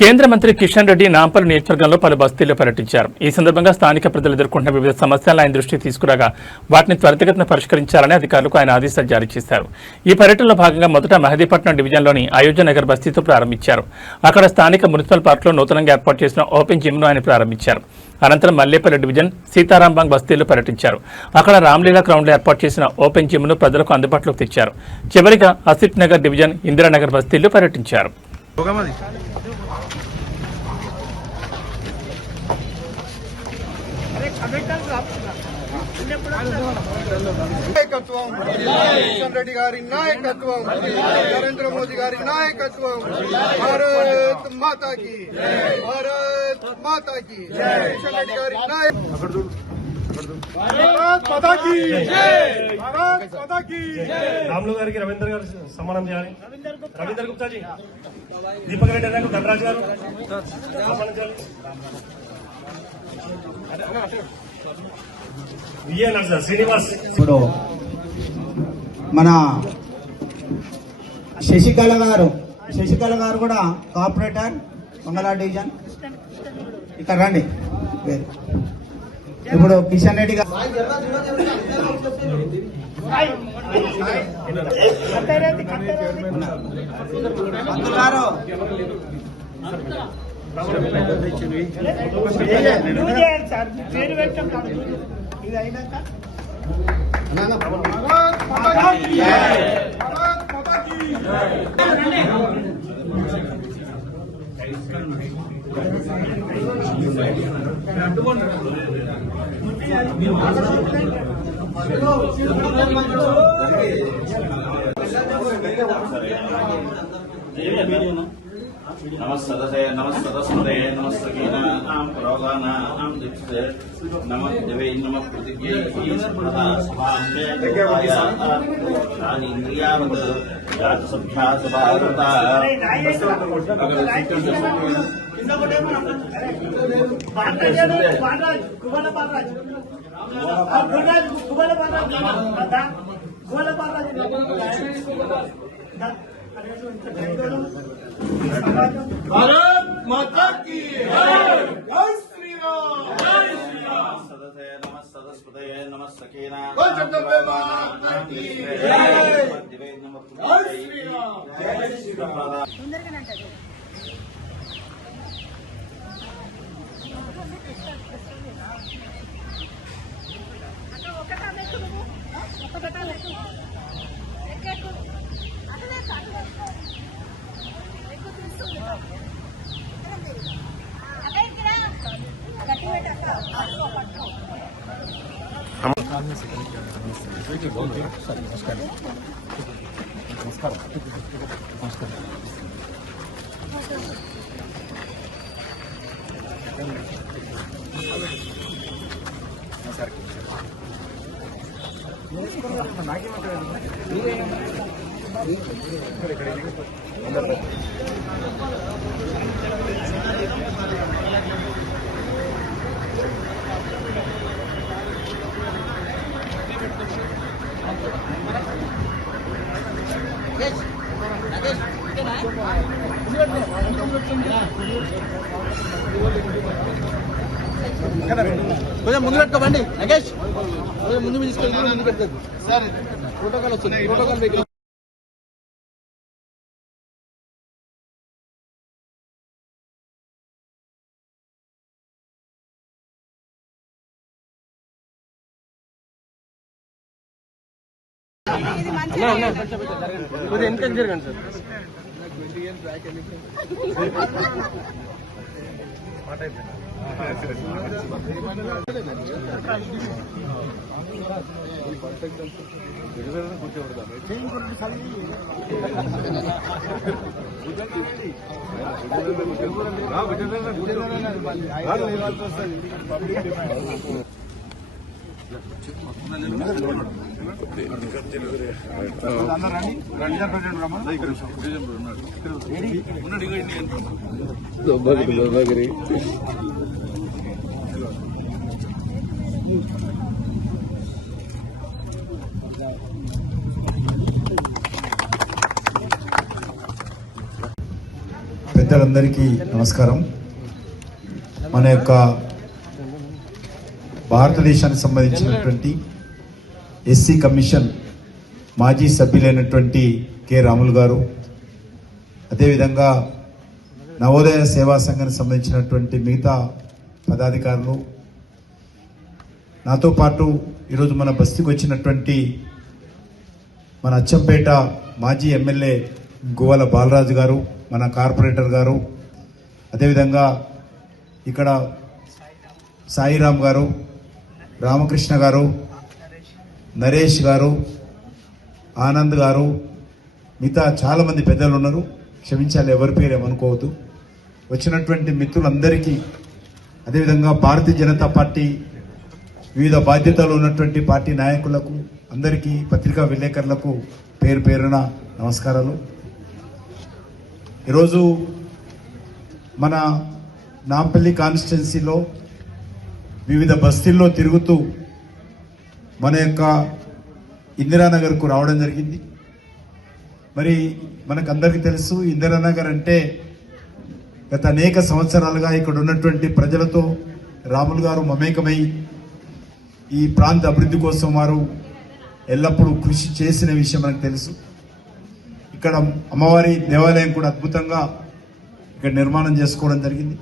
కేంద్ర మంత్రి కిషన్ రెడ్డి నాంపల్లి నియోజకవర్గంలో పలు బస్తీల్లో పర్యటించారు. ఈ సందర్భంగా స్థానిక ప్రజలు ఎదుర్కొంటున్న వివిధ సమస్యలను ఆయన దృష్టికి తీసుకురాగా వాటిని త్వరితగతిన పరిష్కరించాలని అధికారులకు ఆయన ఆదేశాలు జారీ చేశారు. ఈ పర్యటనలో భాగంగా మొదట మెహదీపట్నం డివిజన్లోని అయోధ్య నగర్ బస్తీతో ప్రారంభించారు. అక్కడ స్థానిక మున్సిపల్ పార్కులో నూతనంగా ఏర్పాటు చేసిన ఓపెన్ జిమ్ను ఆయన ప్రారంభించారు. అనంతరం మల్లేపల్లి డివిజన్ సీతారాంబాగ్ బస్తీలో పర్యటించారు. అక్కడ రామ్లీలా గ్రౌండ్లో ఏర్పాటు చేసిన ఓపెన్ జిమ్ను ప్రజలకు అందుబాటులోకి తెచ్చారు. చివరిగా అసిత్ నగర్ డివిజన్ ఇందిరానగర్ బస్తీల్లో పర్యటించారు. కిషన్ రెడ్డి గారి నాయకత్వం, నరేంద్ర మోదీ గారి నాయకత్వం, భారత్ మాతాకి, భారత్ మాతాకి, కిషన్ రెడ్డి గారి నాయకత్వం, భారత్ మాతాకి, భారత్ మాతాకి. రాములు గారికి రవీంద్ర గారు సన్మానం చేయాలి. రవీంద్ర గుప్తాజీ, దీపక్ రెడ్డి గారు, ధనరాజ్ గారు సన్మానం చేయాలి. ఇప్పుడు మన శశికళ గారు కూడా కార్పొరేటర్ మంగళ డివిజన్, ఇక్కడ రండి. ఇప్పుడు కిషన్ రెడ్డి గారు नमस्सदसे नमस्सदस्मदे नमस्सकीनां पुरोगानां दिक्षे नमः देवे नमः प्रतिज्ञे सदा समाम्ये देवाय शानि इंद्रियावत् जातसभ्या सभारता भारत माता की जय श्री राम, जय श्री राम. सदसे नमः सदस्पते नमः सकीना जगदम्बे माता की जय, देवे नमः जय श्री राम, जय श्री राम. కొంచెం ముందు పెట్టుకోండి నగేష్, కొంచెం ముందు తీసుకెళ్ళి ముందు పెట్టదు సార్. ప్రోటోకాల్ వచ్చింది, ప్రోటోకాల్ వెహికల్ కొంచెం వెనకకి జరగండి సార్. 20 years back పెద్ద పెద్దలందరికీ నమస్కారం. మన యొక్క భారతదేశానికి సంబంధించినటువంటి ఎస్సీ కమిషన్ మాజీ సభ్యులైనటువంటి కె రాములు గారు, అదేవిధంగా నవోదయ సేవా సంఘానికి సంబంధించినటువంటి మిగతా పదాధికారులు, నాతో పాటు ఈరోజు మన బస్తీకి వచ్చినటువంటి మన అచ్చంపేట మాజీ ఎమ్మెల్యే గువ్వల బాలరాజు గారు, మన కార్పొరేటర్ గారు, అదేవిధంగా ఇక్కడ సాయిరామ్ గారు, రామకృష్ణ గారు, నరేష్ గారు, ఆనంద్ గారు, మిగతా చాలామంది పెద్దలు ఉన్నారు. క్షమించాలి, ఎవరి పేరు ఏమనుకోవద్దు. వచ్చినటువంటి మిత్రులందరికీ, అదేవిధంగా భారతీయ జనతా పార్టీ వివిధ బాధ్యతలు ఉన్నటువంటి పార్టీ నాయకులకు అందరికీ, పత్రికా విలేకరులకు పేరు పేరున నమస్కారాలు. ఈరోజు మన నాంపల్లి కాన్స్టిట్యున్సీలో వివిధ బస్తీల్లో తిరుగుతూ మన యొక్క ఇందిరానగర్కు రావడం జరిగింది. మరి మనకందరికీ తెలుసు, ఇందిరానగర్ అంటే గత అనేక సంవత్సరాలుగా ఇక్కడ ఉన్నటువంటి ప్రజలతో రాములు గారు మమేకమై ఈ ప్రాంత అభివృద్ధి కోసం వారు ఎల్లప్పుడూ కృషి చేసిన విషయం మనకు తెలుసు. ఇక్కడ అమ్మవారి దేవాలయం కూడా అద్భుతంగా ఇక్కడ నిర్మాణం చేసుకోవడం జరిగింది.